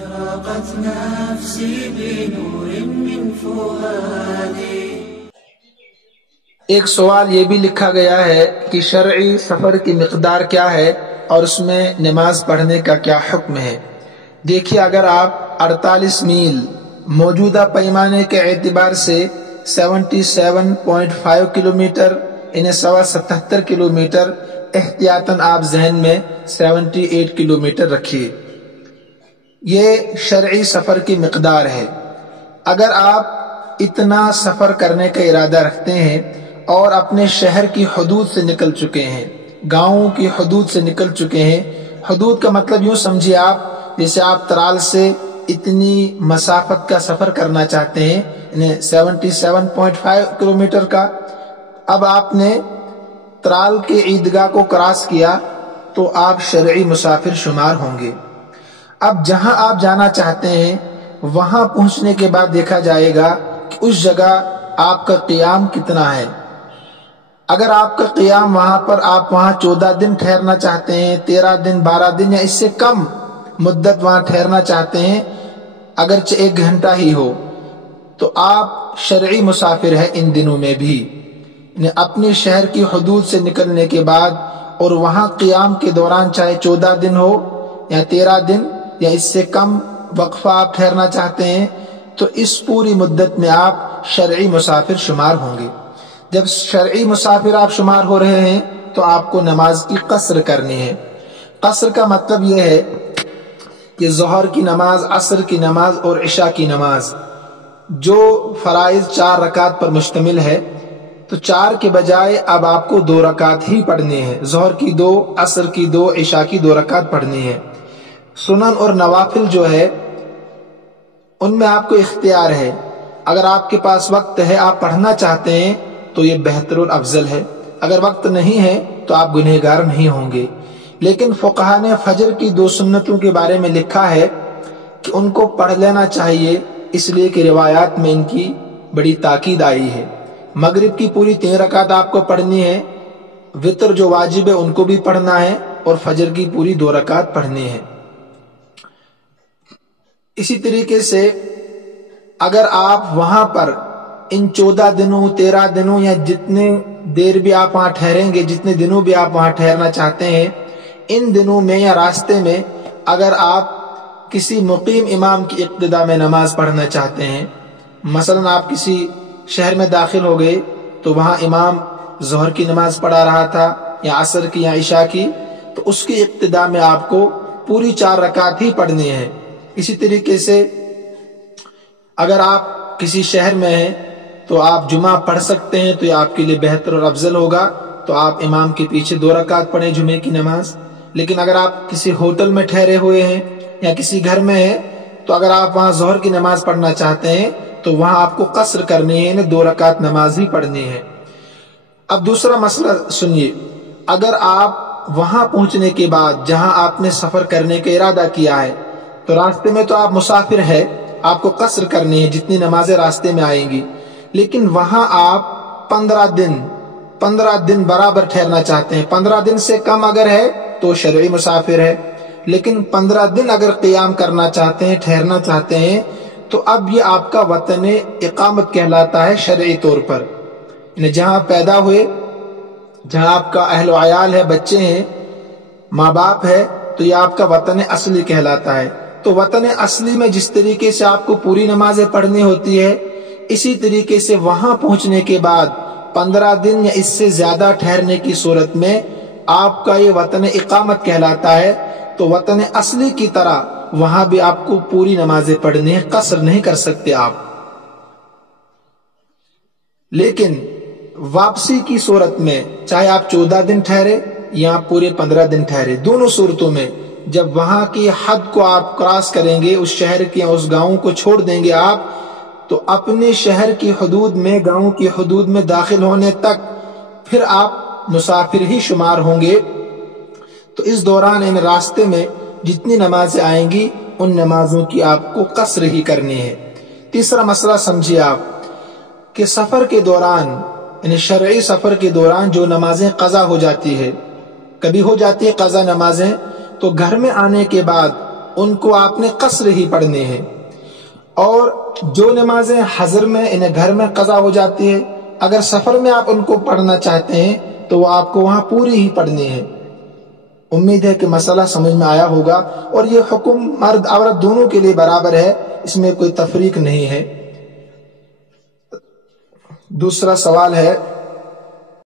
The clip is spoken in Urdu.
أشرقت نفسي بنور من فؤادي. ایک سوال یہ بھی لکھا گیا ہے کہ شرعی سفر کی مقدار کیا ہے اور اس میں نماز پڑھنے کا کیا حکم ہے؟ دیکھیے، اگر آپ 48 میل موجودہ پیمانے کے اعتبار سے 77.5 کلومیٹر یعنی 77 کلومیٹر، احتیاطاً آپ ذہن میں 78 کلومیٹر رکھیے، یہ شرعی سفر کی مقدار ہے۔ اگر آپ اتنا سفر کرنے کا ارادہ رکھتے ہیں اور اپنے شہر کی حدود سے نکل چکے ہیں، گاؤں کی حدود سے نکل چکے ہیں، حدود کا مطلب یوں سمجھیے آپ جیسے آپ ترال سے اتنی مسافت کا سفر کرنا چاہتے ہیں، یعنی 77.5 کلومیٹر کا، اب آپ نے ترال کے عیدگاہ کو کراس کیا تو آپ شرعی مسافر شمار ہوں گے۔ اب جہاں آپ جانا چاہتے ہیں وہاں پہنچنے کے بعد دیکھا جائے گا کہ اس جگہ آپ کا قیام کتنا ہے۔ اگر آپ کا قیام آپ وہاں 14 دن ٹھہرنا چاہتے ہیں، 13 دن، 12 دن یا اس سے کم مدت وہاں ٹھہرنا چاہتے ہیں، اگرچہ 1 گھنٹہ ہی ہو، تو آپ شرعی مسافر ہیں ان دنوں میں بھی۔ اپنے شہر کی حدود سے نکلنے کے بعد اور وہاں قیام کے دوران چاہے 14 دن ہو یا 13 دن یا اس سے کم وقفہ آپ ٹھہرنا چاہتے ہیں، تو اس پوری مدت میں آپ شرعی مسافر شمار ہوں گے۔ جب شرعی مسافر آپ شمار ہو رہے ہیں تو آپ کو نماز کی قصر کرنی ہے۔ قصر کا مطلب یہ ہے کہ ظہر کی نماز، عصر کی نماز اور عشاء کی نماز جو فرائض 4 رکعت پر مشتمل ہے، تو 4 کے بجائے اب آپ کو 2 رکعت ہی پڑھنی ہے۔ ظہر کی 2، عصر کی 2، عشاء کی 2 رکعت پڑھنی ہے۔ سنن اور نوافل جو ہے ان میں آپ کو اختیار ہے، اگر آپ کے پاس وقت ہے، آپ پڑھنا چاہتے ہیں تو یہ بہتر اور افضل ہے، اگر وقت نہیں ہے تو آپ گنہگار نہیں ہوں گے۔ لیکن فقہا نے فجر کی 2 سنتوں کے بارے میں لکھا ہے کہ ان کو پڑھ لینا چاہیے، اس لیے کہ روایات میں ان کی بڑی تاکید آئی ہے۔ مغرب کی پوری 3 رکعت آپ کو پڑھنی ہے، وتر جو واجب ہے ان کو بھی پڑھنا ہے، اور فجر کی پوری 2 رکعت پڑھنی ہے۔ اسی طریقے سے اگر آپ وہاں پر ان 14 دنوں، 13 دنوں یا جتنے دیر بھی آپ وہاں ٹھہریں گے، جتنے دنوں بھی آپ وہاں ٹھہرنا چاہتے ہیں، ان دنوں میں یا راستے میں اگر آپ کسی مقیم امام کی اقتداء میں نماز پڑھنا چاہتے ہیں، مثلا آپ کسی شہر میں داخل ہو گئے تو وہاں امام ظہر کی نماز پڑھا رہا تھا یا عصر کی یا عشاء کی، تو اس کی اقتداء میں آپ کو پوری 4 رکعت ہی پڑھنی ہے۔ اسی طریقے سے اگر آپ کسی شہر میں ہیں تو آپ جمعہ پڑھ سکتے ہیں، تو یہ آپ کے لیے بہتر اور افضل ہوگا، تو آپ امام کے پیچھے 2 رکعت پڑھیں جمعے کی نماز۔ لیکن اگر آپ کسی ہوٹل میں ٹھہرے ہوئے ہیں یا کسی گھر میں ہیں تو اگر آپ وہاں ظہر کی نماز پڑھنا چاہتے ہیں تو وہاں آپ کو قصر کرنی ہے، یعنی 2 رکعت نماز ہی پڑھنی ہے۔ اب دوسرا مسئلہ سنیے، اگر آپ وہاں پہنچنے کے بعد جہاں آپ نے سفر کرنے کا ارادہ کیا ہے، تو راستے میں تو آپ مسافر ہیں، آپ کو قصر کرنی ہے جتنی نمازیں راستے میں آئیں گی، لیکن وہاں آپ 15 دن برابر ٹھہرنا چاہتے ہیں۔ 15 دن سے کم اگر ہے تو شرعی مسافر ہے، لیکن 15 دن اگر قیام کرنا چاہتے ہیں، ٹھہرنا چاہتے ہیں، تو اب یہ آپ کا وطن اقامت کہلاتا ہے شرعی طور پر، یعنی جہاں پیدا ہوئے، جہاں آپ کا اہل و عیال ہے، بچے ہیں، ماں باپ ہے، تو یہ آپ کا وطن اصلی کہلاتا ہے۔ تو وطن اصلی میں جس طریقے سے آپ کو پوری نمازیں پڑھنی ہوتی ہے، اسی طریقے سے وہاں پہنچنے کے بعد 15 دن یا اس سے زیادہ ٹھہرنے کی صورت میں آپ کا یہ وطن اقامت کہلاتا ہے۔ تو وطن اصلی کی طرح وہاں بھی آپ کو پوری نمازیں پڑھنی ہے، قصر نہیں کر سکتے آپ۔ لیکن واپسی کی صورت میں چاہے آپ 14 دن ٹھہرے یا پورے 15 دن ٹھہرے، دونوں صورتوں میں جب وہاں کی حد کو آپ کراس کریں گے، اس شہر کے اس گاؤں کو چھوڑ دیں گے آپ، تو اپنے شہر کی حدود میں، گاؤں کی حدود میں داخل ہونے تک پھر آپ مسافر ہی شمار ہوں گے۔ تو اس دوران ان راستے میں جتنی نمازیں آئیں گی ان نمازوں کی آپ کو قصر ہی کرنی ہے۔ تیسرا مسئلہ سمجھیے آپ کہ سفر کے دوران، یعنی شرعی سفر کے دوران جو نمازیں قضا ہو جاتی ہے، کبھی ہو جاتی ہے قضا نمازیں، تو گھر میں آنے کے بعد ان کو آپ نے قصر ہی پڑھنے ہیں، اور جو نمازیں حضر میں انہیں گھر میں قضا ہو جاتی ہے اگر سفر میں آپ ان کو پڑھنا چاہتے ہیں تو وہ آپ کو وہاں پوری ہی پڑھنی ہے۔ امید ہے کہ مسئلہ سمجھ میں آیا ہوگا، اور یہ حکم مرد عورت دونوں کے لیے برابر ہے، اس میں کوئی تفریق نہیں ہے۔ دوسرا سوال ہے